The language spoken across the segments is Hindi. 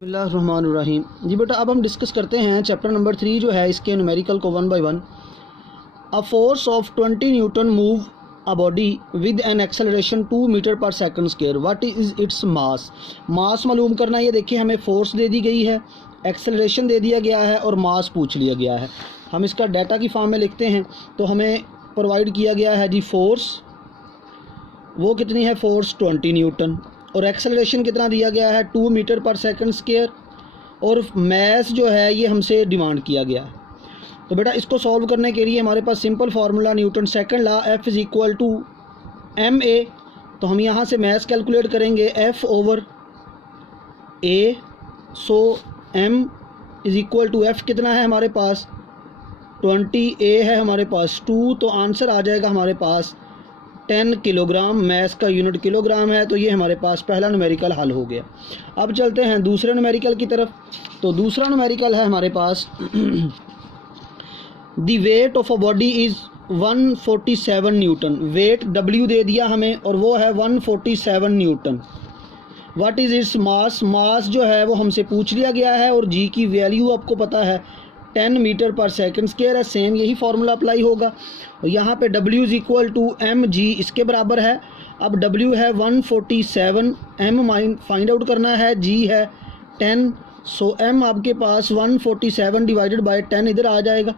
बिस्मिल्लाहिर्रहमानिर्रहीम। जी बेटा, अब हम डिस्कस करते हैं चैप्टर नंबर 3 जो है इसके न्यूमेरिकल को 1 by 1। A force of 20 newton move a body with an acceleration 2 metre पर second square, what is its mass. Mass मालूम करना है। ये देखिए, हमें फोर्स दे दी गई है, एक्सेलरेशन दे दिया गया है और मास पूछ लिया गया है। हम इसका डाटा की फॉर्म में लिखते हैं तो हमें प्रोवाइड किया गया है जी फोर्स, वो कितनी है, फोर्स 20 न्यूटन, और एक्सेलरेशन कितना दिया गया है 2 मीटर पर सेकंड स्क्वायर, और मैस जो है ये हमसे डिमांड किया गया है। तो बेटा इसको सॉल्व करने के लिए हमारे पास simple formula newton second law F is equal to ma। तो हम यहाँ से मैस कैलकुलेट करेंगे F over a, so m is equal to F कितना है हमारे पास 20, a है हमारे पास 2, तो आंसर आ जाएगा हमारे पास 10 किलोग्राम। मैस का यूनिट किलोग्राम है। तो ये हमारे पास पहला न्यूमेरिकल हल हो गया। अब चलते हैं दूसरे न्यूमेरिकल की तरफ। तो दूसरा न्यूमेरिकल है हमारे पास the weight of a body is 147 newton. Weight W दे दिया हमें और वो है 147 newton. What is its mass. Mass जो है वो हमसे पूछ लिया गया है और G की वैल्यू आपको पता है 10 मीटर पर सेकंड स्क्वायर है। सेम यही फार्मूला अप्लाई होगा। और यहाँ पे W is equal to mg इसके बराबर है। अब W है 147, m फाइंड आउट करना है, G है 10, सो m आपके पास 147 डिवाइडेड बाय 10 इधर आ जाएगा।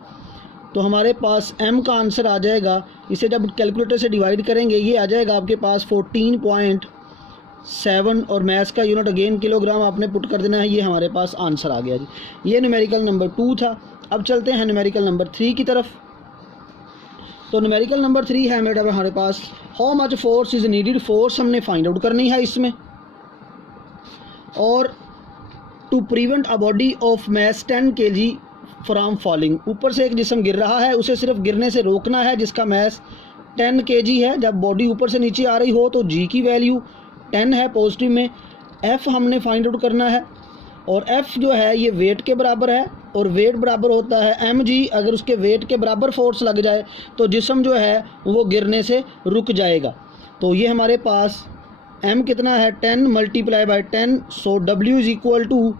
तो हमारे पास m का आंसर आ जाएगा, इसे जब कैलकुलेटर से डिवाइड करेंगे ये आ जाएगा आपके पास 14.7, और मैस का यूनिट अगेन किलोग्राम आपने पुट कर देना है। ये हमारे पास आंसर आ गया जी। ये न्यूमेरिकल नंबर 2 था। अब चलते हैं न्यूमेरिकल नंबर 3 की तरफ। तो न्यूमेरिकल नंबर 3 है मेरा हमारे पास how much force is needed. Force हमने फाइंड आउट करनी है इसमें, और to prevent a body of mass 10 kg from falling. ऊपर से एक जिस्म गिर रहा है, उसे सिर्फ गिरने से रोकना है, जिसका मैस 10 kg है। जब बॉडी ऊपर से नीचे आ रही हो तो G की वैल्यू 10 है पॉजिटिव में। F हमने फाइंड आउट करना है, और F जो है ये वेट के बराबर है, और वेट बराबर होता है mg। अगर उसके वेट के बराबर फोर्स लग जाए तो जिस्म जो है वो गिरने से रुक जाएगा। तो ये हमारे पास m कितना है 10 multiply by 10, so W is equal to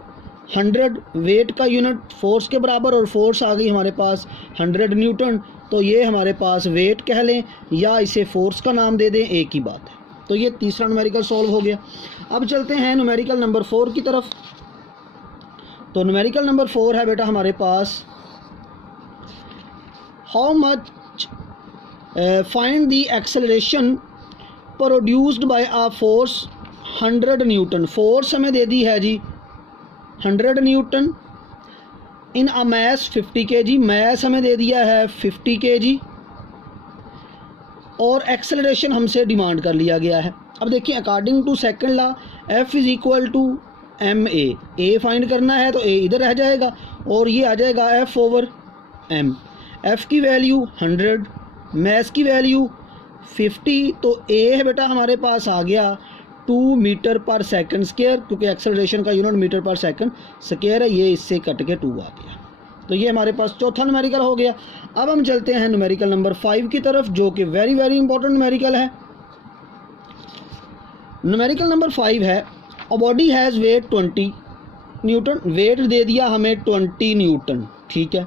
100। Weight का यूनिट फोर्स के बराबर, और फोर्स आ गई हमारे पास 100 न्यूटन। तो ये हमारे पास वेट कह लें या इसे फोर्स का नाम दे दें, एक ही बात है। तो ये तीसरा न्यूमेरिकल सॉल्व हो गया। अब चलते हैं न्यूमेरिकल नंबर 4 की तरफ। तो न्यूमेरिकल नंबर 4 है बेटा हमारे पास how much find the acceleration produced by a force 100 newton. Force हमें दे दी है जी 100 newton in a mass 50 kg। Mass हमें दे दिया है 50 kg, और एक्सेलरेशन हमसे डिमांड कर लिया गया है। अब देखिए, according to second law F is equal to ma। a find करना है तो a इधर रह जाएगा, और ये आ जाएगा F ओवर m। F की वैल्यू 100, मैस की वैल्यू 50, तो a है बेटा हमारे पास आ गया 2 मीटर पर सेकंड स्क्वायर, क्योंकि एक्सेलरेशन का यूनिट मीटर पर सेकंड स्क्वायर है। ये इससे कट के 2 आ गया। तो ये हमारे पास चौथा न्यूमेरिकल हो गया। अब हम चलते हैं न्यूमेरिकल नंबर 5 की तरफ, जो कि वेरी वेरी इंपॉर्टेंट न्यूमेरिकल है। न्यूमेरिकल नंबर 5 है a body has weight 20 newton. Weight दे दिया हमें 20 न्यूटन, ठीक है।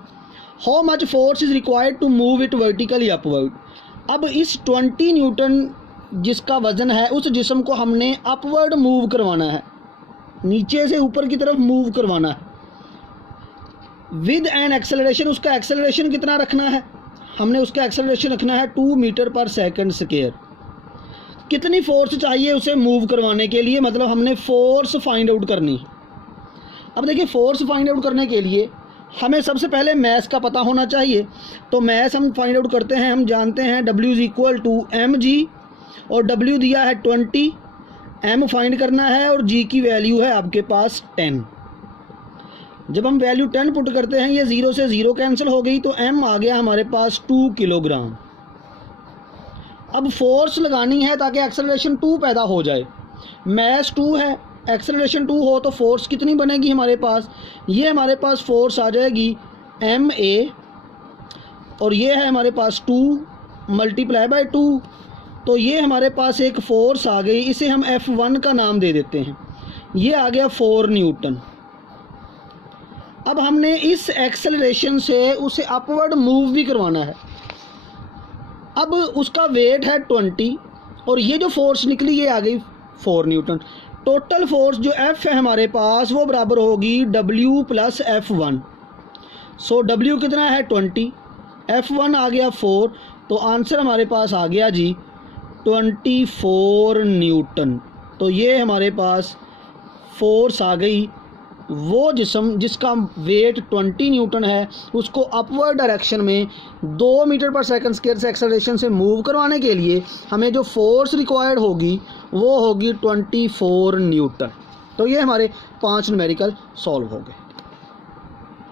How much force is required to move it vertically upward. अब इस 20 न्यूटन जिसका वज़न है, उस जिस्म को हमने अपवर्ड मूव करवाना है, नीचे से ऊपर की तरफ मूव करवाना है विद एन एक्सेलरेशन। उसका एक्सेलरेशन कितना रखना है, हमने उसका एक्सेलरेशन रखना है 2 मीटर पर सेकंड स्क्वायर। कितनी फोर्स चाहिए उसे मूव करवाने के लिए, मतलब हमने फोर्स फाइंड आउट करनी है। अब देखिए, फोर्स फाइंड आउट करने के लिए हमें सबसे पहले मैस का पता होना चाहिए। तो मैस हम फाइंड आउट करते हैं, हम जानते हैं W is equal to mg, और W दिया है 20, m फाइंड करना है, और G की वैल्यू है आपके पास 10। जब हम वैल्यू 10 पुट करते हैं, ये 0 से 0 कैंसिल हो गई, तो m आ गया हमारे पास 2 किलोग्राम। अब फोर्स लगानी है ताकि एक्सेलरेशन 2 पैदा हो जाए। मैस 2 है, एक्सेलरेशन 2 हो तो फोर्स कितनी बनेगी हमारे पास, ये हमारे पास फोर्स आ जाएगी ma, और ये है हमारे पास 2 मल्टीप्लाई बाय 2, तो ये हमारे पास एक फोर्स आ गई। इसे हम F1 का नाम दे देते हैं। ये आ गया 4 न्यूटन। अब हमने इस एक्सेलरेशन से उसे अपवर्ड मूव भी करवाना है। अब उसका वेट है 20 और ये जो फोर्स निकली ये आ गई 4 न्यूटन। टोटल फोर्स जो F है हमारे पास वो बराबर होगी W प्लस F1। सो W कितना है 20, F1 आ गया 4, तो आंसर हमारे पास आ गया जी 24 न्यूटन। तो ये हमारे पास फोर्स आ गई। वो जिस्म जिसका वेट 20 न्यूटन है उसको अपवर्ड डायरेक्शन में 2 मीटर पर सेकंड स्क्वायर से एक्सेलरेशन से मूव करवाने के लिए हमें जो फोर्स रिक्वायर्ड होगी वो होगी 24 न्यूटन। तो ये हमारे 5 न्यूमेरिकल सॉल्व हो गए।